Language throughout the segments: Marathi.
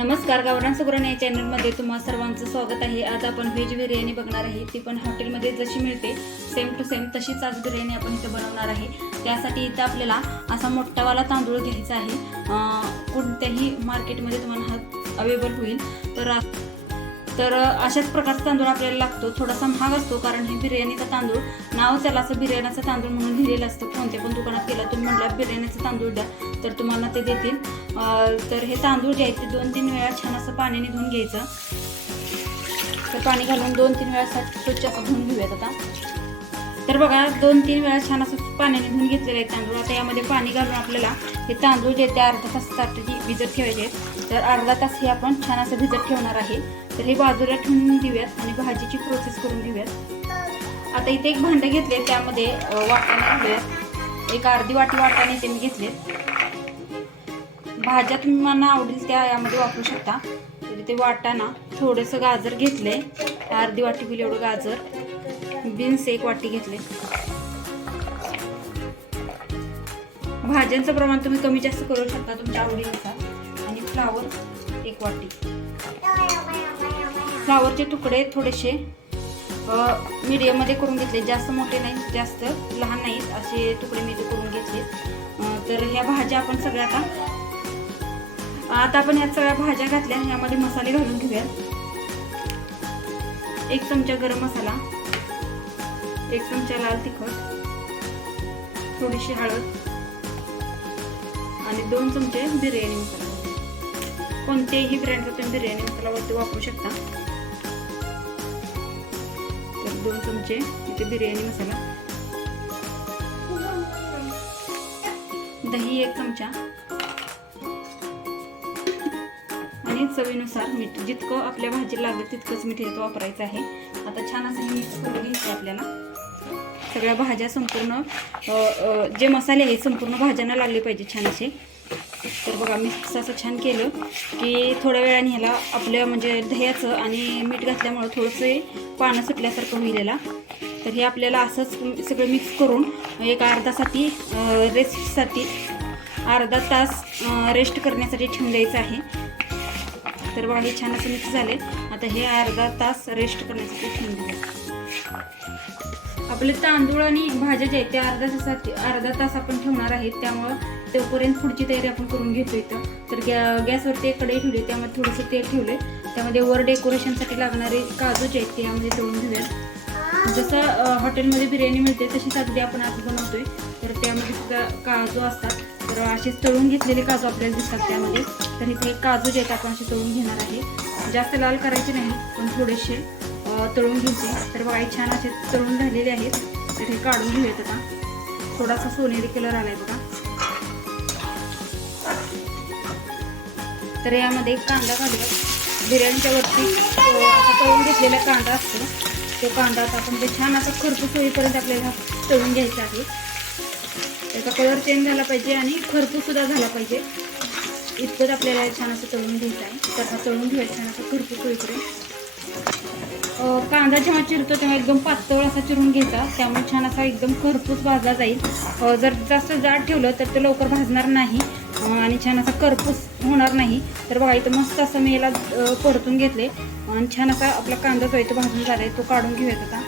नमस्कार गावरान सुगरण या चॅनलमध्ये तुम्हा सर्वांचं स्वागत आहे. आज आपण व्हेज बिर्याणी बघणार आहे. ती पण हॉटेलमध्ये जशी मिळते सेम टू सेम तशीच आज बिर्याणी आपण इथं बनवणार आहे. त्यासाठी इथं आपल्याला असा मोठावाला तांदूळ घ्यायचा आहे. कोणत्याही मार्केटमध्ये तुम्हाला हा अवेलेबल होईल. तर तर अशाच प्रकारचा तांदूळ आपल्याला लागतो. थोडासा महाग असतो कारण हे बिर्याणीचा तांदूळ नाव त्याला असं बिर्याणीचा तांदूळ म्हणून लिहिलेलं असतं. कोणत्या पण दुकानात गेला तुम्ही म्हटलं बिर्याणीचा तांदूळ द्या तर तुम्हाला ते देतील. तर हे तांदूळ घ्यायचे दोन तीन वेळा छान असं पाण्याने धुवून घ्यायचं. तर पाणी घालून दोन तीन वेळा स्वच्छ असं धुवून घेऊयात आता. तर बघा दोन तीन वेळा छान असं पाण्याने धुवून घेतलेले आहेत तांदूळ. आता यामध्ये पाणी घालून आपल्याला हे तांदूळ जे ते अर्धा तासासाठी भिजत ठेवायचे आहेत. तर अर्धा तास हे आपण छान असं भिजत ठेवणार आहे. तर हे बाजूला ठेवून देऊयात आणि भाजीची प्रोसेस करून घेऊयात. आता इथे एक भांडं घेतले त्यामध्ये वाटाणे घेऊयात एक अर्धी वाटी वाटाणे ते मी घेतले भाज्या तुम्ही मला आवडेल त्या यामध्ये वापरू शकता. तरी ते वाटाणा थोडंसं गाजर घेतले अर्धी वाटी बिल एवढं गाजर. बीन्स एक वाटी घेतले भाज्यांचं प्रमाण तुम्ही कमी जास्त करू शकता तुमच्या आवडीनुसार. आणि फ्लावर एक वाटी. फ्लावरचे तुकडे थोडेसे मीडियममध्ये करून घेतले. जास्त मोठे नाहीत जास्त लहान नाहीत. असे तुकडे मी ते करून घेतले. तर ह्या भाज्या आपण सगळ्या आता आता आपण यात सगळ्या भाज्या घातल्या यामध्ये मसाले घालून घेऊयात. एक चमचा गरम मसाला एक चमचा लाल तिखट थोडीशी हळद आणि दोन चमचे बिर्याणी मसाला. कोणतेही ब्रँडचा तुम्ही बिर्याणी मसाला वरती वापरू शकता. तर दोन चमचे इथे बिर्याणी मसाला. दही एक चमचा. चवीनुसार मीठ जितकं आपल्या भाजीला लागेल तितकंच मीठ याचं वापरायचं आहे. आता छान असं मिक्स करून घ्यायचं आपल्याला. सगळ्या भाज्या संपूर्ण जे मसाले आहेत संपूर्ण भाज्यांना लागले पाहिजे छान असे. तर बघा मिक्स असं छान केलं की थोड्या वेळाने ह्याला आपल्या म्हणजे दह्याचं आणि मीठ घातल्यामुळं थोडंसं पानं सुटल्यासारखं होईल याला तर हे आपल्याला असंच सगळं मिक्स करून एक अर्धासाठी रेस्टसाठी अर्धा तास रेस्ट करण्यासाठी ठेवून द्यायचं आहे. तर बघा हे छान असं मिक्स झाले. आता हे अर्धा तास रेस्ट करण्यासाठी ठेवून देऊ आपले तांदूळ आणि भाज्या जे आहेत त्या अर्धा तासात अर्धा तास आपण ठेवणार आहेत. त्यामुळं तोपर्यंत पुढची तयारी आपण करून घेतो इथं. तर गॅ गॅसवरती एक कढई ठेवली त्यामध्ये थोडंसं तेल ठेवले त्यामध्ये वर डेकोरेशनसाठी लागणारे काजू जे आहेत ते यामध्ये तळून घेऊयात. जसं हॉटेलमध्ये बिर्याणी मिळते तशीच अगदी आपण आज बनवतोय. तर त्यामध्ये सुद्धा काजू असतात. तर असेच तळून घेतलेले काजू आपल्याला दिसतात त्यामध्ये. तर इथे काजू जे आहेत आपण असे तळून घेणार आहे. जास्त लाल करायचे नाही पण थोडेसे तळून घ्यायचे तर बघा छान असे तळून झालेले आहेत. तर हे काढून घेऊयात आता. थोडासा सोनेरी कलर आलाय बघा. तर यामध्ये कांदा घालूया बिर्याणीच्या वरती तळून घेतलेला कांदा असतो. तो कांदा आता आपण ते छान असा खरपूस होईपर्यंत आपल्याला तळून घ्यायचा आहे. त्याचा कलर चेंज झाला पाहिजे आणि खरपूस सुद्धा झाला पाहिजे. इतकंच आपल्याला छान असं तळून घ्यायचं आहे. तर हा तळून घ्यायचं छान असं खरपूस इकडे. कांदा जेव्हा चिरतो तेव्हा एकदम पातळ असा चिरून घ्यायचा. त्यामुळे छान असा एकदम खरपूस भाजला जाईल. जर जास्त जाड ठेवलं तर ते लवकर भाजणार नाही. आणि छान असा करपूस होणार नाही. तर बघा इथं मस्त असं मी याला परतून घेतले. आणि छान असा आपला कांदा जो आहे तो भाजून झाला आहे तो काढून घेऊयात आता.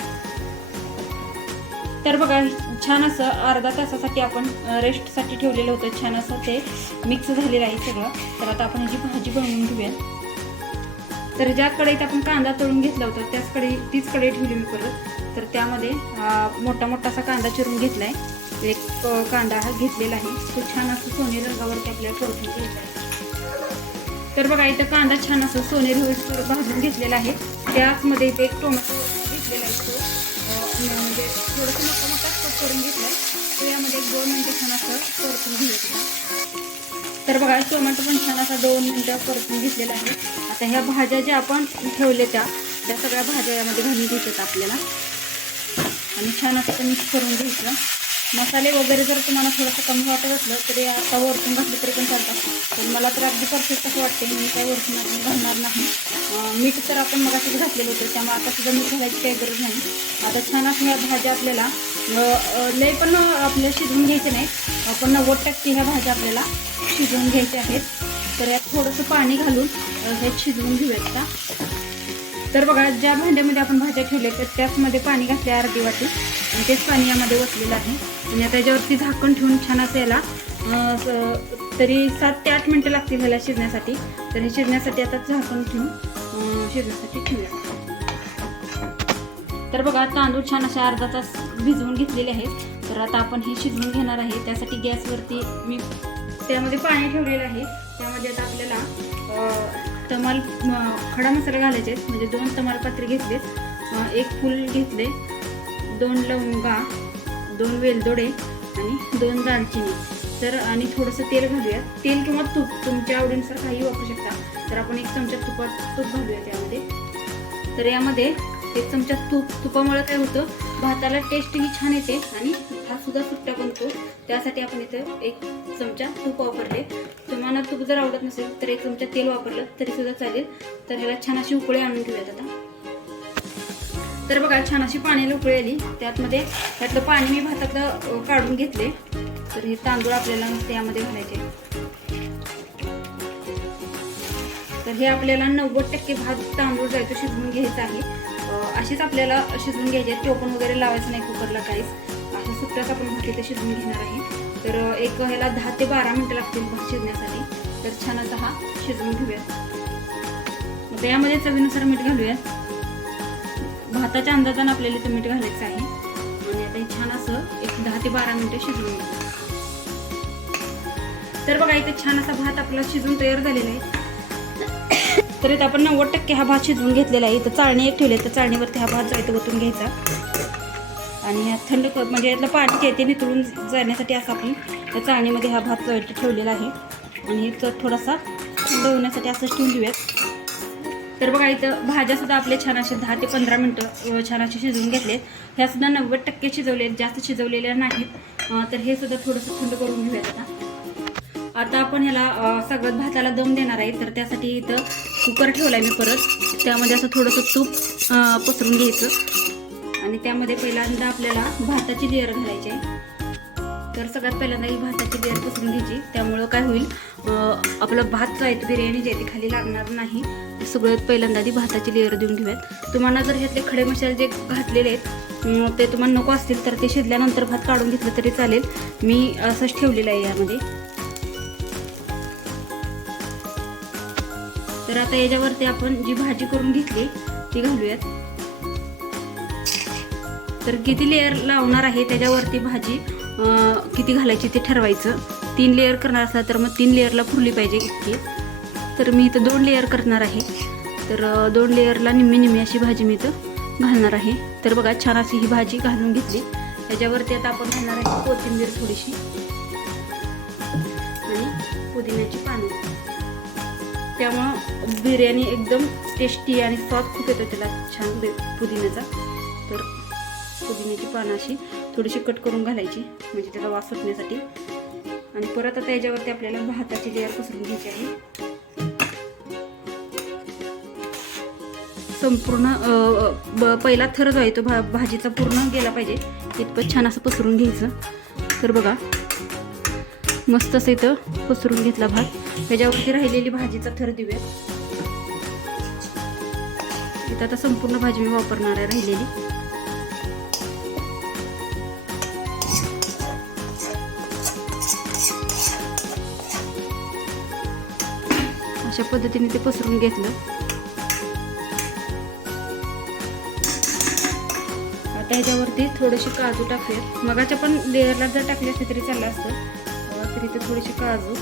तर बघा छान असं अर्धा तासासाठी आपण रेस्टसाठी ठेवलेलं होतं छान असं ते मिक्स झालेलं आहे सगळं. तर आता आपण ह्याची भाजी बनवून घेऊयात तर ज्या कढईत आपण कांदा तळून घेतला होता त्याच कढई तीच कढई ठेवली मी परत. तर त्यामध्ये मोठा मोठा असा कांदा चिरून घेतला आहे एक कांदा हा घेतलेला आहे. तो छान असं सोनेरी रंगावरती आपल्याला परतून घ्यायचा आहे तर बघा इथं कांदा छान असं सोनेरी होईस भाजून घेतलेला आहे. त्याचमध्ये इथे एक टोमॅटो घेतलेला आहे तो. म्हणजे थोडंसं मोठा मोठा करून घेतलं तर यामध्ये दोन मिनटं छान असं परतून घेतलं तर बघा टोमॅटो पण छान असा दोन मिनटं परतून घेतलेला आहे. आता ह्या भाज्या ज्या आपण ठेवल्या त्या त्या सगळ्या भाज्या यामध्ये घालून घेतात आपल्याला. आणि छान असं मिक्स करून घ्यायचं. मसाले वगैरे जर तुम्हाला थोडंसं कमी वाटत असलं तरी आता वरतून घातलं तरी पण चालतं. पण मला तर अगदी परफेक्टच वाटते मी काही वरतून अजून घालणार नाही. मीठ तर आपण मग घातलेलं होतं त्यामुळे आता सुद्धा मीठ घालायची काही गरज नाही. आता छान असं ह्या भाज्या आपल्याला लय पण आपल्याला शिजवून घ्यायचे नाही पण नव्वद टक्के ह्या भाज्या आपल्याला शिजवून घ्यायच्या आहेत. तर यात थोडंसं पाणी घालून हे शिजवून घेऊयात का तर बघा ज्या भांड्यामध्ये आपण भाज्या ठेवल्या तर त्याचमध्ये पाणी घातले अर्धी वाटी. आणि तेच पाणी यामध्ये वसलेलं आहे. आणि त्याच्यावरती झाकण ठेवून छान असं याला तरी सात ते आठ मिनटं लागतील ह्याला शिजण्यासाठी. तर हे शिजण्यासाठी आता झाकण ठेवून शिजण्यासाठी ठेवूया तर बघा तांदूळ छान अशा अर्धा तास भिजवून घेतलेले आहेत. तर आता आपण हे शिजवून घेणार आहे. त्यासाठी गॅसवरती मी त्यामध्ये पाणी ठेवलेलं आहे. त्यामध्ये आता आपल्याला तमाल खडा मसाला घालायचे आहेत. म्हणजे दोन तमालपत्रे घेतलेत. एक फूल घेतले. दोन लवंगा दोन वेलदोडे आणि दोन दालचिनी. तर आणि थोडंसं तेल घालूया. तेल किंवा तूप तुमच्या आवडीनुसार काही वापरू शकता. तर आपण एक चमचा तुपात तूप घालूया त्यामध्ये. तर यामध्ये एक चमचा तूप तुपामुळे काय होतं भाताला टेस्ट ही छान येते आणि भात सुद्धा सुट्टा बनतो. त्यासाठी आपण इथं एक चमचा तूप वापरले. तुम्हाला तूप जर आवडत नसेल तर एक चमचा तेल वापरलं तरी सुद्धा चालेल. तर ह्याला छान अशी उकळी आणून घेऊयात आता. तर बघा छान अशी पाणी लोकळी आली. त्यातमध्ये त्यातलं पाणी मी भातातलं काढून घेतले. तर हे तांदूळ आपल्याला त्यामध्ये यामध्ये घालायचे. तर हे आपल्याला नव्वद टक्के भात तांदूळ जायचं शिजवून घ्यायचं आहे. अशीच आपल्याला शिजवून घ्यायची आहे टोपण वगैरे लावायचं नाही कुकरला काहीच. असं सुट्ट्यात आपण भात ते शिजवून घेणार आहे. तर एक ह्याला दहा ते बारा मिनटं लागतील भात शिजण्यासाठी. तर छान असा हा शिजवून घेऊया. मग त्यामध्ये चवीनुसार मीठ घालूया. भाताच्या अंदाजानं आपल्याला इथं मीठ घालायचं आहे. आणि आता हे छान असं एक दहा ते बारा मिनटं शिजवून घेऊ तर बघा इथे छान असा भात आपला शिजून तयार झालेला आहे. तर इथं आपण नव्वद टक्के हा भात शिजवून घेतलेला आहे. इथं चाळणी एक ठेवली आहे, तर चाळणीवरती हा भात जायचं ओतून घ्यायचा. आणि थंड म्हणजे यातलं पाणी जे आहे ते नितळून जाण्यासाठी असं आपण या चाळणीमध्ये हा भात ठेवलेला आहे. आणि इथं थोडासा थंड होण्यासाठी असंच ठेवून देऊयात तर बघा इथं भाज्या सुद्धा आपले छान असे दहा ते पंधरा मिनटं छान असे शिजवून घेतलेत. ह्या सुद्धा नव्वद टक्के शिजवले आहेत जास्त शिजवलेल्या नाहीत. तर हे सुद्धा थोडंसं थंड करून घेऊयात आता. आता आपण ह्याला अ, सगळं भाताला दम देणार आहे तर त्यासाठी इथं कुकर ठेवला आहे मी परत. त्यामध्ये असं थोडंसं तूप पसरून घ्यायचं. आणि त्यामध्ये पहिल्यांदा आपल्याला भाताची लेअर घालायची आहे. तर सगळ्यात पहिल्यांदा ही भाताची लेअर पसरून घ्यायची. त्यामुळं काय होईल आपलं भात जो आहे तो बिर्याणी जे ते खाली लागणार नाही. सगळ्यात पहिल्यांदा आधी भाताची लेअर देऊन घेऊयात. तुम्हाला जर ह्यातले खडे मसाले जे घातलेले आहेत ते तुम्हाला नको असतील तर ते शिजल्यानंतर भात काढून घेतलं तरी चालेल. मी असंच ठेवलेलं आहे यामध्ये. तर आता याच्यावरती आपण जी भाजी करून घेतली ती घालूयात. तर किती लेअर लावणार आहे त्याच्यावरती भाजी? किती घालायची ते ठरवायचं. तीन लेअर करणार असला तर मग तीन लेअरला फुरली पाहिजे इतकी. तर मी इथं दोन लेअर करणार आहे. तर दोन लेअरला निम्मी निम्मी अशी भाजी मी इथं घालणार आहे. तर बघा छान अशी ही भाजी घालून घेतली. त्याच्यावरती आता आपण घालणार आहे कोथिंबीर थोडीशी. आणि पुदिन्याची पानं. त्यामुळं बिर्याणी एकदम टेस्टी आणि स्वाद खूप येतो त्याला. छान पुदिन्याचा. तर पुदिन्याची पानं अशी. थोडीशी कट करून घालायची म्हणजे त्याला वास सुटण्यासाठी. आणि परत आता याच्यावरती आपल्याला भाताची लेअर पसरून घ्यायची आहे. संपूर्ण ब- पहिला थर जो आहे तो भा भाजीचा पूर्ण गेला पाहिजे. इतपत छान असं पसरून घ्यायचं. तर बघा मस्त असं इथं पसरून घेतला भात. त्याच्यावरती राहिलेली भाजीचा थर देऊया. इथं आता संपूर्ण भाजी मी वापरणार आहे राहिलेली. अशा पद्धतीने ते पसरून घेतलं. आता ह्याच्यावरती थोडीशी काजू टाकूयात मगाच्या पण लेअरला जर टाकले असते तरी चाललं असतं. तरी ते थोडीशी काजू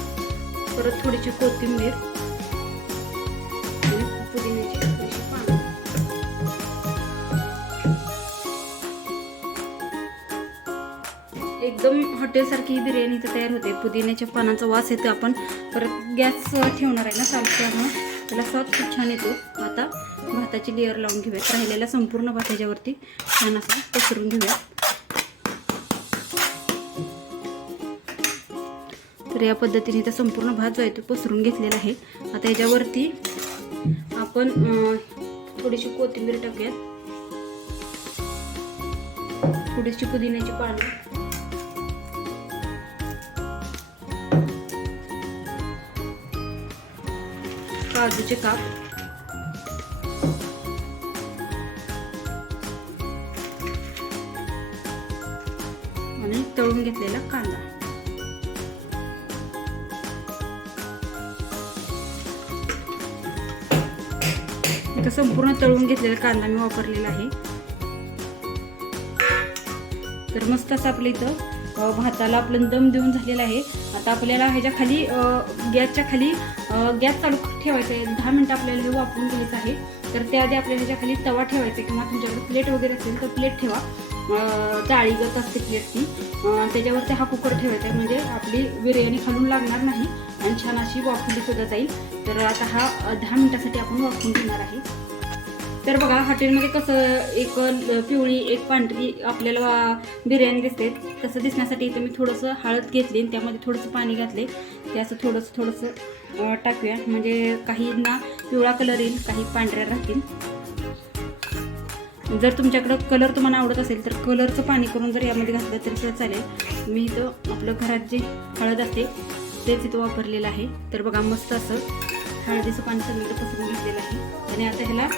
परत थोडीशी कोथिंबीर एकदम हॉटेलसारखी ही बिर्याणी इथं तयार होते. पुदिन्याच्या पानांचा वास येतो आपण. परत गॅस ठेवणार आहे ना चालू त्यामुळं त्याला स्वाद खूप छान येतो. आता भाताची लेअर लावून घेऊयात. राहिलेला संपूर्ण भात ह्याच्यावरती छान असं पसरून घेऊयात. तर या पद्धतीने इथं संपूर्ण भात जो आहे तो पसरून घेतलेला आहे. आता याच्यावरती आपण थोडीशी कोथिंबीर टाकूयात. थोडीशी पुदिन्याची पानं. काजूचे काप. आणि तळून घेतलेला कांदा. इथं संपूर्ण तळून घेतलेला कांदा मी वापरलेला आहे. तर मस्त असं आपलं इथं भाताला आपलं दम देऊन झालेला आहे. आता आपल्याला ह्याच्या खाली गॅसच्या खाली गॅस चालू ठेवायचं आहे दहा मिनटं आपल्याला हे वापरून घ्यायचं आहे. तर त्याआधी आपल्याला ह्याच्या खाली तवा ठेवायचा किंवा तुमच्याकडे प्लेट वगैरे असेल तर प्लेट ठेवा. अ, जाळीगत असते प्लेटची त्याच्यावरती हा कुकर ठेवायचा आहे. म्हणजे आपली बिर्याणी खालून लागणार नाही आणि छान अशी वाफली सुद्धा जाईल. तर आता हा दहा मिनटासाठी आपण वाफून घेणार आहे. तर बघा हॉटेलमध्ये कसं एक पिवळी एक पांढरी आपल्याला बिर्याणी दिसते. तसं दिसण्यासाठी इथं मी थोडंसं हळद घेतली आणि त्यामध्ये थोडंसं पाणी घातले. ते असं थोडंसं थोडंसं टाकूया. म्हणजे काहींना पिवळा कलर येईल काही पांढऱ्या राहतील. जर तुमच्याकडं कलर तुम्हाला आवडत असेल तर कलरचं पाणी करून जर यामध्ये घातलं तरी सुद्धा चालेल. मी इथं आपलं घरात जे हळद असते तेच इथं वापरलेलं आहे. तर बघा मस्त असं हळदीचं पाणी सगळीकडे पसरून घेतलेलं आहे. आणि आता ह्याला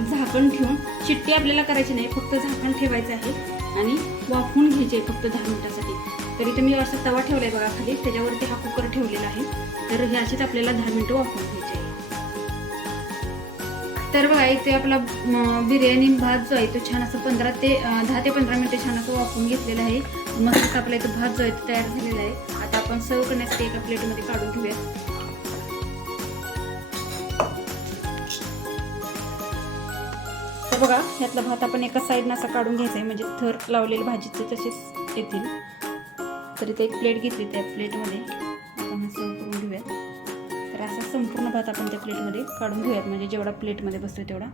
झाकण ठेवून चिट्टी आपल्याला करायची नाही फक्त झाकण ठेवायचं आहे. आणि वाफवून घ्यायचे आहे फक्त दहा मिनिटासाठी. तर इथे मी असा तवा ठेवला आहे बघा खाली. त्याच्यावरती हा कुकर ठेवलेला आहे. तर हे अशीच आपल्याला दहा मिनिटं वापरून घ्यायचे आहे. तर बघा इथे आपला बिर्याणी भात जो आहे तो छान असं पंधरा ते दहा ते पंधरा मिनटं छान असं वापरून घेतलेला आहे. मस्त आपला इथं भात जो आहे तो तयार झालेला आहे. आता आपण सर्व करण्यासाठी एका प्लेटमध्ये काढून घेऊया तर बघा ह्यातला भात आपण एका साईडनं असा काढून घ्यायचा आहे. म्हणजे थर लावलेले भाजीचे तसेच येतील. तर इथे एक प्लेट घेतली त्या प्लेटमध्ये. आपण सर्व करून घेऊयात. तर असा संपूर्ण भात आपण त्या प्लेटमध्ये काढून घेऊयात. म्हणजे जेवढा प्लेटमध्ये बसतो तेवढा.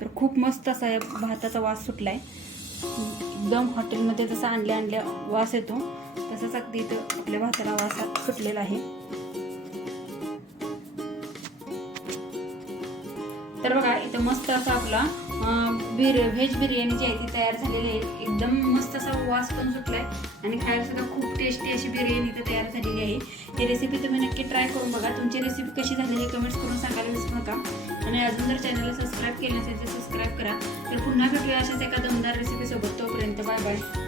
तर खूप मस्त असा या भाताचा वास सुटला आहे एकदम हॉटेलमध्ये जसा आणल्या आणल्या वास येतो तसंच अगदी इथं आपल्या भाताला वास सुटलेला आहे. तर बघा इथं मस्त असा आपला बिर व्हेज बिर्याणी जी आहे ती तयार झालेली आहे. एकदम मस्त असा वास पण सुटलाय. आणि खायला सुद्धा खूप टेस्टी अशी बिर्याणी इथं तयार झालेली आहे. ही रेसिपी तुम्ही नक्की ट्राय करून बघा. तुमची रेसिपी कशी झाली हे कमेंट्स करून सांगायला विसरू नका. आणि अजून जर चॅनलला सबस्क्राईब केलं नसेल तर सबस्क्राईब करा. तर पुन्हा भेटूया अशाच एका दमदार रेसिपीसोबत तोपर्यंत बाय बाय